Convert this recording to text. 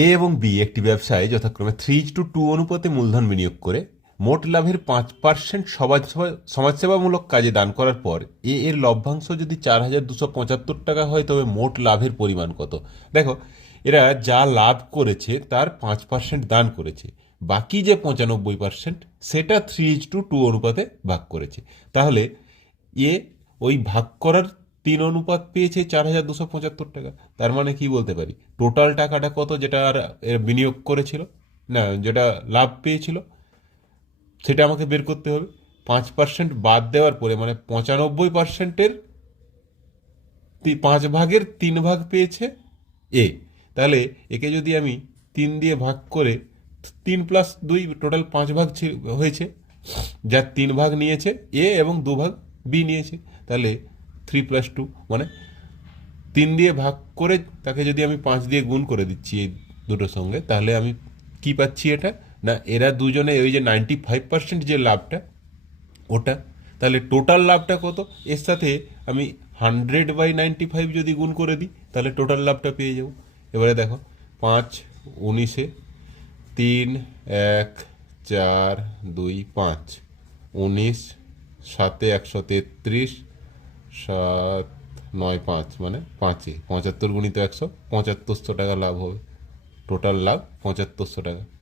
এ এবং বি একটি ব্যবসায় যথাক্রমে থ্রি টু টু অনুপাতে মূলধন বিনিয়োগ করে, মোট লাভের পাঁচ পার্সেন্ট সমাজসেবা সমাজসেবামূলক কাজে দান করার পর এ এর লভ্যাংশ যদি চার হাজার দুশো পঁচাত্তর টাকা হয়, তবে মোট লাভের পরিমাণ কত? দেখো, এরা যা লাভ করেছে, তার পাঁচ পার্সেন্ট দান করেছে। বাকি যে পঁচানব্বই পার্সেন্ট সেটা থ্রি ইজ টু টু অনুপাতে ভাগ করেছে। তাহলে এ ওই ভাগ করার তিন অনুপাত পেয়েছে চার হাজার দুশো পঁচাত্তর টাকা। তার মানে কি বলতে পারি? টোটাল টাকাটা কত যেটা আর বিনিয়োগ করেছিল? না, যেটা লাভ পেয়েছিল, সেটা আমাকে বের করতে হবে। পাঁচ পার্সেন্ট বাদ দেওয়ার পরে মানে পঁচানব্বই পার্সেন্টের পাঁচ ভাগের তিন ভাগ পেয়েছে এ। তাহলে একে যদি আমি তিন দিয়ে ভাগ করে, তিন প্লাস দুই টোটাল পাঁচ ভাগ হয়েছে, যার তিন ভাগ নিয়েছে এ এবং দু ভাগ বি নিয়েছে, তাহলে থ্রি প্লাস টু মানে তিন দিয়ে ভাগ করে তাকে যদি আমি পাঁচ দিয়ে গুণ করে দিচ্ছি এই দুটোর সঙ্গে, তাহলে আমি কি পাচ্ছি এটা? না, এরা দুজনে ওই যে নাইনটি ফাইভ পার্সেন্ট যে লাভটা, ওটা, তাহলে টোটাল লাভটা কত? এর সাথে আমি হান্ড্রেড বাই নাইনটি ফাইভ যদি গুণ করে দিই, তাহলে টোটাল লাভটা পেয়ে যাব। এবারে দেখো, পাঁচ উনিশে তিন, এক, চার, দুই, পাঁচ, উনিশ, সাতে একশো তেত্রিশ সাত, নয়, পাঁচ মানে পাঁচে পঁচাত্তর গুণিত একশো, পঁচাত্তরশো টাকা লাভ হবে। টোটাল লাভ পঁচাত্তরশো টাকা।